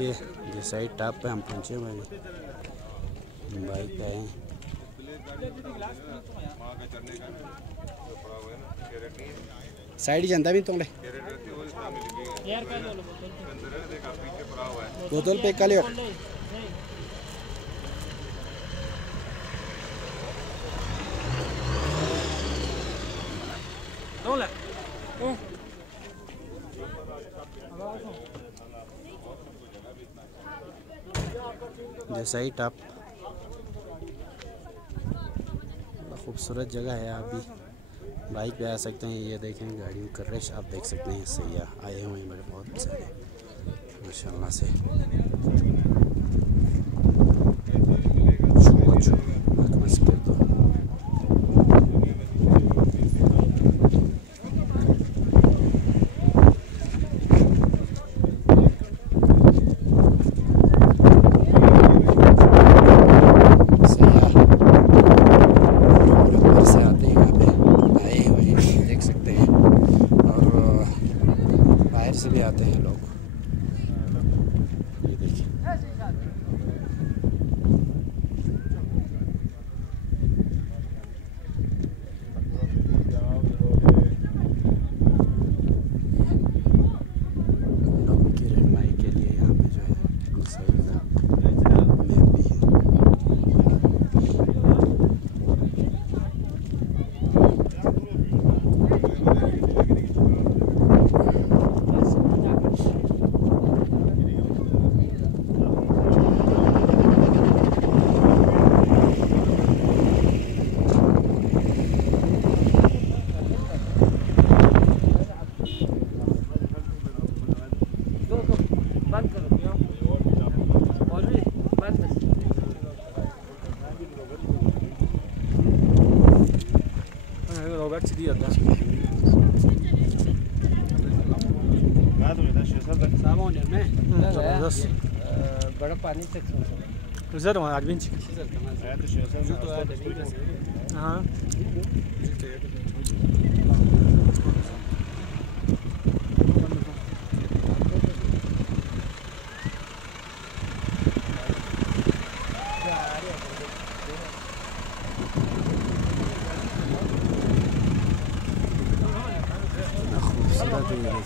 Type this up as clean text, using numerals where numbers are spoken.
ये side top पे हम पहुँचे हुए हैं, बाइक पे आए। साइड जनता भी तोड़े बोतल पे काले जैसा ही टॉप खूबसूरत जगह है। आप भी बाइक पे आ सकते हैं। ये देखें गाड़ियों का रश आप देख सकते हैं। सैयाह आए हुए हैं बहुत सारे माशाल्लाह से। से भी आते हैं लोग। ये देखिए लोगों की रहनुमाई के लिए यहाँ पे जो है मसाइल का मैप भी है। रोबर्ट सीधी आता है बड़ा पानी तक उधर वहाँ आदमी हाँ खूबसूरत है।